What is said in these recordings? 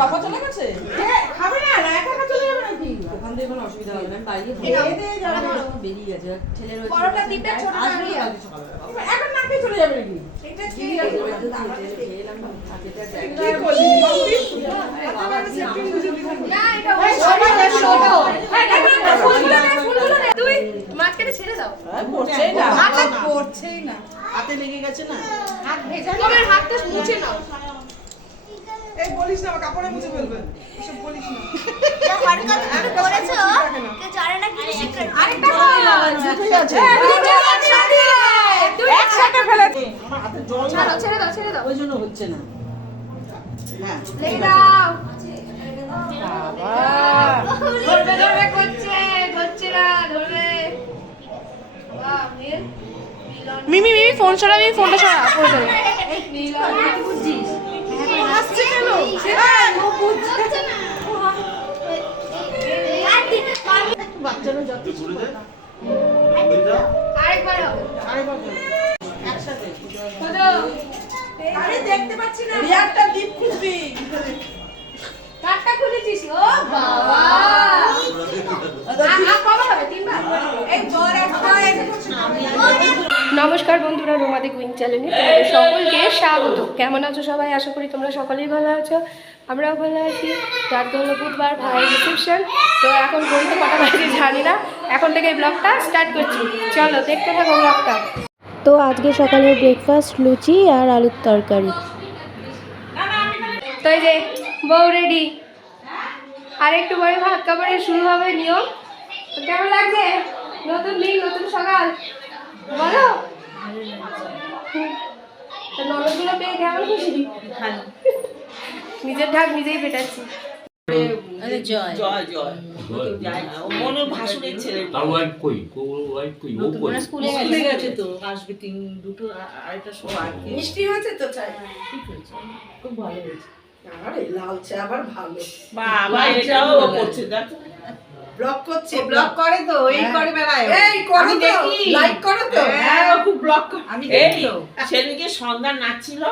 পাপা চলে গেছে খাবে না একা একা চলে যাবে নাকি ওখান থেকে কোনো অসুবিধা হবে না বাইরে বেরিয়ে গেছে ছেলের ওই বড়টা দিতে ছোট আসবে এখন না চলে যাবে নাকি এটা কি খেলাম হাতেটা কি করলি বাবা না এটা ফুলগুলো তুই মাঝখানে ছেড়ে দাও পড়ছেই না হাতে পড়ছেই না হাতে লেগে গেছে না হাত ভেজা তোমার হাতটা মুছে নাও এই বলিস না কাপড়ে মুছে ফেলবে এসব বলিস না হরকত আমি করেছো কে জানে না কি আরেকটা ঠিক আছে তুই একসাথে ফেলে দে আমার হাতে জল না ছেড়ে দাও ওইজন্য হচ্ছে না হ্যাঁ লেগে দাও বাবা ধরবে ধরছে না ধরবে বাহ মিমি ফোন সরা মিমি ফোনটা সরা পড়ে যাবে এই নীলা কি বুঝছিস আসছে কেন ও বুঝছে না বাচ্চারা যত শুনে আরেকবার একসাথে আরে দেখতে পাচ্ছি না রিয়ারটা দীপ খুঁজবি কাটটা খুলেছিস ও বাবা কবে হবে তিনবার এই জ্বর একটা নমস্কার বন্ধুরা, রোমাদি কুইং চ্যানেলে তোমাদের সকলকে স্বাগত। কেমন আছো সবাই? আশা করি তোমরা সকলেই ভালো আছো, আমরাও ভালো আছি। আজকে হলো বুধবার, ভাইয়ের রিসেপশন। তো এখন ঘড়িতে কটা বাজে জানি না, এখন থেকে ব্লগটা স্টার্ট করছি। চলো দেখতে থাকো ব্লগটা। তো আজকে সকালে ব্রেকফাস্ট লুচি আর আলুর তরকারি। তো এই যে বউ রেডি, আর একটু পরে ভাত খাবারের শুরু হবে নিয়ম। তো কেমন লাগছে? নতুন দিন, নতুন সকাল, বলো। ননদগুলো পেয়ে কেমন খুশি? নিজের ঢাক নিজেই পেটাচ্ছি। স্কুলে গেছে তো, আসবে দুটো আড়াইটার সময়। মিষ্টি হয়েছে তো চাই, খুব ভালো হয়েছে। আরে লালচে আবার ভালো বাবা, এটাও করছে দেখো, ব্লগ করছে, ব্লগ করে তো, এই করে বেড়ায়, এই করে দেখি, লাইক করে তো, হ্যাঁ ও খুব ব্লগ করে। আমি দেখি তো সেদিনকে সন্ধ্যা নাচছিল,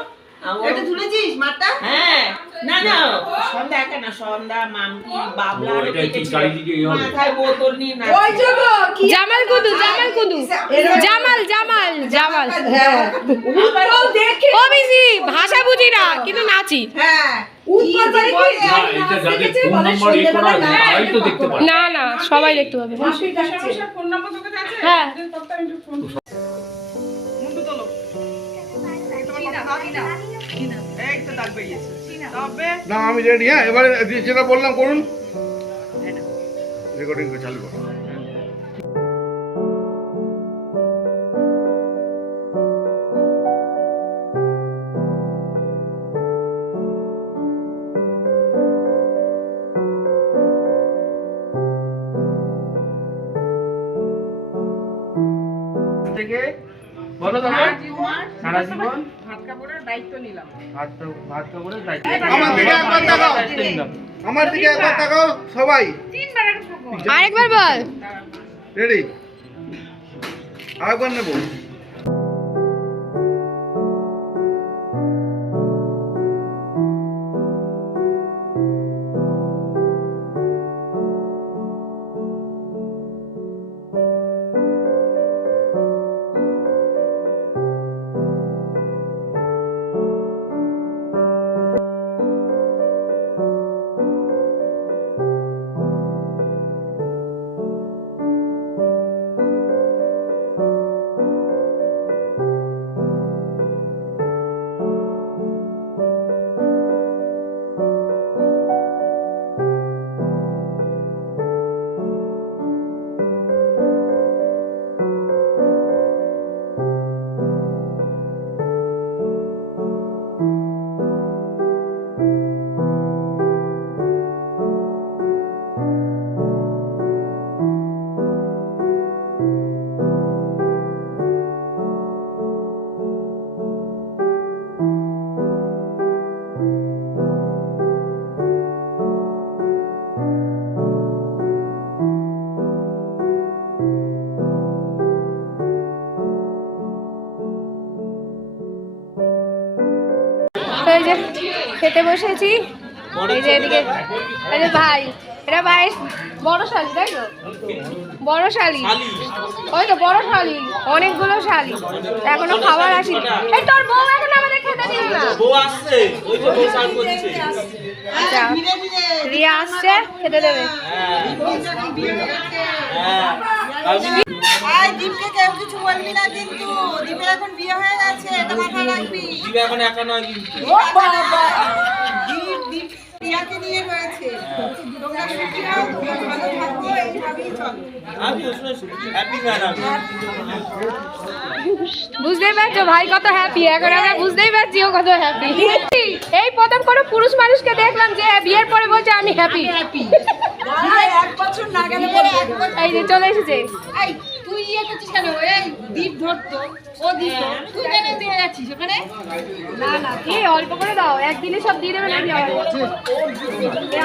এটা তুলেছিস মাটা? হ্যাঁ না না সন্ধ্যা একা না, সন্ধ্যা মামকি বাবলা মাথায় বোতল নিয়ে নাচ। ওই জন্য জামাল কুদু জামাল হ্যাঁ ও দেখে ওবিসি ভাষা বুঝি না কিন্তু নাচি। হ্যাঁ না না সবাই দেখতে পাবে। হ্যাঁ না আমি রেডি। হ্যাঁ এবারে যেটা বললাম করুন, রেকর্ডিং চালু করুন। থেকে বলো তো সারা জীবন ভাত কাপড়ের দায়িত্ব নিলাম। ভাত কাপড়ের দায়িত্ব আমার দিকে একবার তাকাও, আমার দিকে একবার তাকাও সবাই। আরেকবার বল। রেডি? আরেকবার নেব। যে খেতে বসেছি। এই যে এদিকে এই যে ভাই, এটা ভাই বড় শালি, তাই তো? বড় শালি, ওই তো বড় শালি, অনেকগুলো শালি, এখনো খাবার আসেনি। এই তোর বউ এখন আমাদের খেতে দিল না। আচ্ছা, রিয়া আসছে, খেতে দেবে। দীপকে কেউ কিছু বলবি না কিন্তু, দীপের এখন বিয়ে হয়ে গেছে, এটা মাথায় রাখবি। দীপ এখন একা নয় কিন্তু, ও বাবা, দীপ রিয়াকে নিয়ে রয়েছে। তোমরা সুখী হও, তোমরা ভালো থাকো, এইভাবেই চলো। হ্যাপি ম্যাডাম, বুঝতেই পারছো ভাই কত হ্যাপি, এখন আমরা বুঝতেই পারছি ও কত হ্যাপি। এই প্রথম কোনো পুরুষ মানুষকে দেখলাম যে বিয়ের পরে বলছে আমি হ্যাপি। এক বছর না গেলে পরে এক বছর। এই যে চলে এসেছে। এই তুই ইয়ে করছিস কেন? এই দীপ ধরতো, ও দীপ তুই কেন দিয়ে যাচ্ছিস ওখানে? না না, এই অল্প করে দাও, একদিনে সব দিয়ে দেবে নাকি?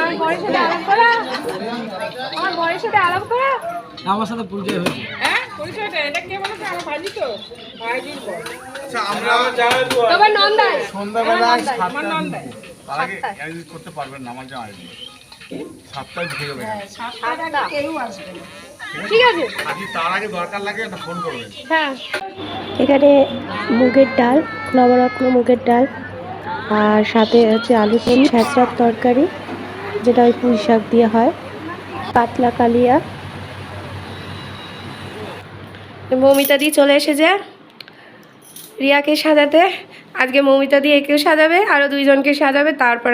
আমার বরের সাথে আলাপ করা, আমার বরের সাথে আলাপ করা। আমার সাথে পরিচয় হয়েছে। হ্যাঁ পরিচয়টা এটা কে বলেছে? আমার ভাইজি তো, ভাইজির পর। আচ্ছা আমরা যাই তোমার নন্দাই, সন্ধ্যাবেলায় আমার নন্দাই। তার আগে এডিট করতে পারবেন না, আমার যা আইডি 7টায় ঢুকে যাবে। সাতটা। কেউ আসবে না। ঠিক আছে, আজকে তার আগে দরকার লাগে একটা ফোন করবেন। হ্যাঁ। এখানে মুগের ডাল, নবরত্ন মুগের ডাল, আর সাথে হচ্ছে আলু চিপস, ছেঁচড়ার তরকারি যেটা ওই পুঁই শাক দিয়ে হয়, পাতলা কালিয়া। মৌমিতা দি চলে এসেছে রিয়াকে সাজাতে। আজকে মৌমিতা দি একেও সাজাবে, আরও দুইজনকে সাজাবে, তারপর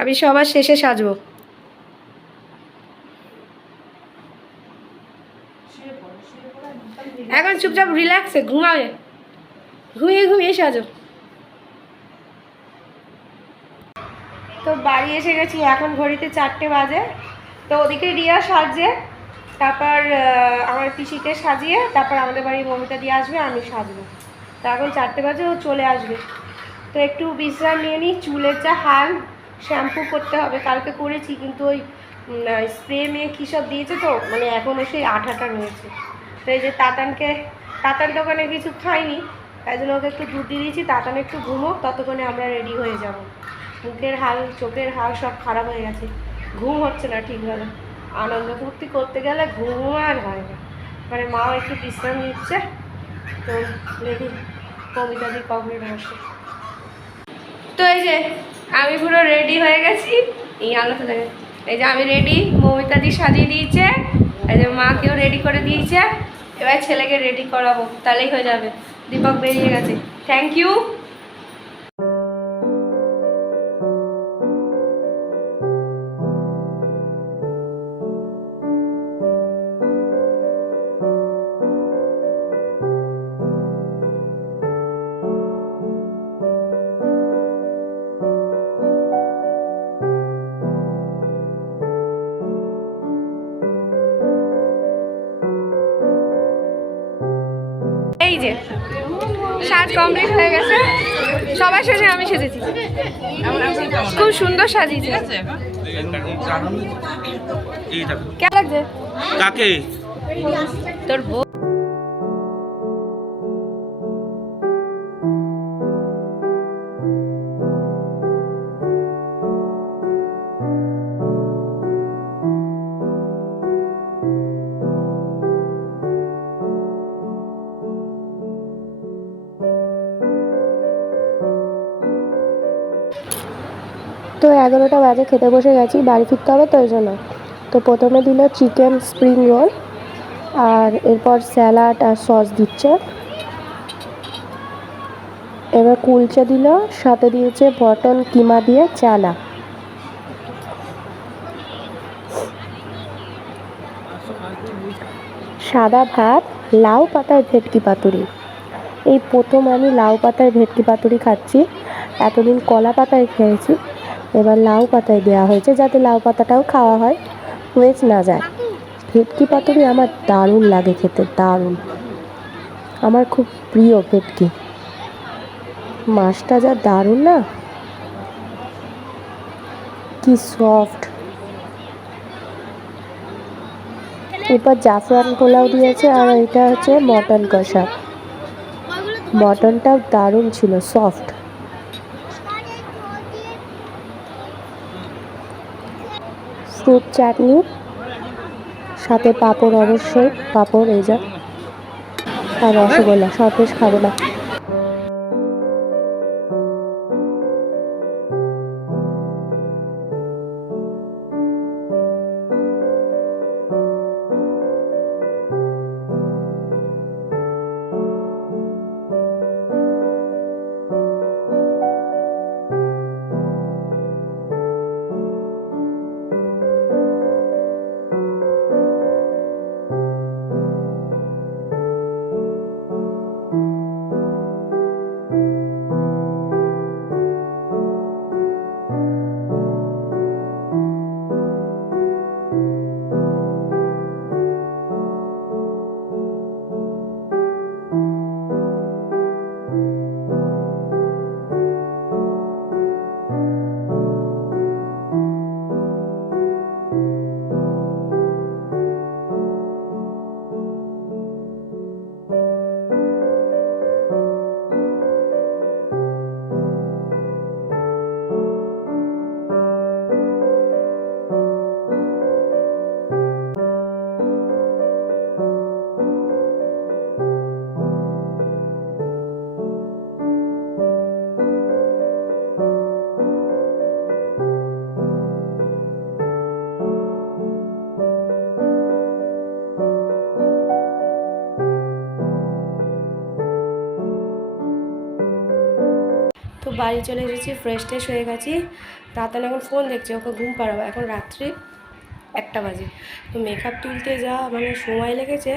আমি সবার শেষে সাজবো। এখন চুপচাপ রিল্যাক্সে ঘুমিয়ে ঘুমিয়ে সাজো। তো বাড়ি এসে গেছি, এখন ঘড়িতে 4টে বাজে। তো ওদিকে রিয়া সাজছে, তারপর আমার পিসিকে সাজিয়ে তারপর আমাদের বাড়ি মমিতা দিয়ে আসবে, আমি সাজবো। তো এখন 4টে বাজে, ও চলে আসবে। তো একটু বিশ্রাম নিয়ে নিই, চুলের যা হাল, শ্যাম্পু করতে হবে, কালকে করেছি কিন্তু ওই স্প্রে মেয়ে কী সব দিয়েছে তো, মানে এখনও সেই আঠাটা রয়েছে। তো এই যে তাতান দোকানে কিছু খাইনি, তাই জন্য ওকে একটু দুধ দিয়ে দিয়েছি, তাতান একটু ঘুমোক, ততক্ষণে আমরা রেডি হয়ে যাব। মুখের হাল, চোখের হাল সব খারাপ হয়ে গেছে, ঘুম হচ্ছে না ঠিকভাবে। আনন্দ ফুর্তি করতে গেলে ঘুম আর হয় না, মানে মাও একটু বিশ্রাম নিচ্ছে। তো রেডি, কবিতা দি কখন আসে। তো এই যে আমি পুরো রেডি হয়ে গেছি, এই আলোতে দেখে, এই যে আমি রেডি, মমিতা দি সাজিয়ে দিয়েছে, এই যে মাকেও রেডি করে দিয়েছে। এবার ছেলেকে রেডি করাবো, তাহলেই হয়ে যাবে। দীপক বেরিয়ে গেছে, থ্যাংক ইউ। এই যে সাজ কমপ্লিট হয়ে গেছে, সবার শেষে আমি সেজেছি, খুব সুন্দর সাজিয়েছি। কেমন লাগছে? কাকে? তোর বউ। তো 11টা বাজে, খেতে বসে গেছি, বাড়ি ফিরতে হবে তো ওই জন্য। তো প্রথমে দিল চিকেন স্প্রিং রোল, আর এরপর স্যালাড আর সস দিচ্ছে। এবার কুলচে দিল, সাথে দিয়েছে মটন কিমা দিয়ে চানা। সাদা ভাত, লাউ পাতায় ভেটকি পাতুরি। এই প্রথম আমি লাউ পাতায় ভেটকি পাতুরি খাচ্ছি, এতদিন কলা পাতায় খেয়েছি, এবার লাউ পাতায় দেওয়া হয়েছে যাতে লাউ পাতাটাও খাওয়া হয়, ওয়েস্ট না যায়। ভেটকি পাতুরি আমার দারুণ লাগে খেতে, দারুণ, আমার খুব প্রিয় ভেটকি। মাছটা যা দারুণ না, কি সফট। এরপর জাফরান পোলাও দিয়েছে, আর এটা হচ্ছে মটন কষা। মটনটাও দারুণ ছিল, সফট। ফ্রুট চাটনি, সাথে পাঁপড়, অবশ্যই পাঁপড়, এই যা, আর রসগোল্লা। সর্ষেস খাবো না। তো বাড়ি চলে এসেছি, ফ্রেশ ট্রেশ হয়ে গেছি। তাড়াতাড়ি এখন ফোন দেখছি, ওকে ঘুম পাড়াবো। এখন রাত্রি 1টা বাজে। তো মেকআপ তুলতে যা মানে সময় লেগেছে,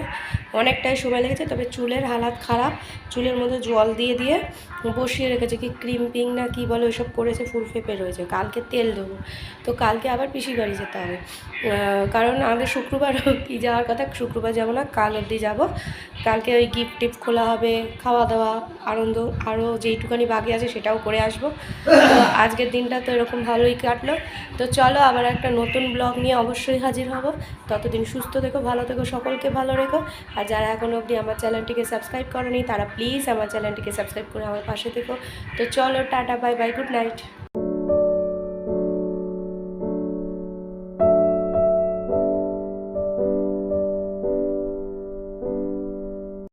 অনেকটাই সময় লেগেছে। তবে চুলের হালাত খারাপ, চুলের মধ্যে জল দিয়ে দিয়ে বসিয়ে রেখেছে, কি ক্রিম্পিং না কি বলে ওইসব করেছে, ফুল ফেপে রয়েছে। কালকে তেল দেবো, তো কালকে আবার পিসির বাড়ি যেতে হবে, কারণ আমাদের শুক্রবার কি যাওয়ার কথা, শুক্রবার যাবো না, কাল অবধি যাবো। কালকে ওই গিফট টিফট খোলা হবে, খাওয়া দাওয়া আনন্দ আরও যেইটুখানি বাকি আছে সেটাও করে আসবো। তো আজকের দিনটা তো এরকম ভালোই কাটলো। তো চলো আবার একটা নতুন ব্লগ নিয়ে অবশ্যই হাজির হব। ততদিন সুস্থ থেকো, ভালো থেকো, সকলকে ভালো রেখো। আর যারা এখনও অবধি আমার চ্যানেলটিকে সাবস্ক্রাইব করেনি তারা প্লিজ আমার চ্যানেলটিকে সাবস্ক্রাইব করে আমার পাশে থেকো। তো চলো, tata, bye bye, good night.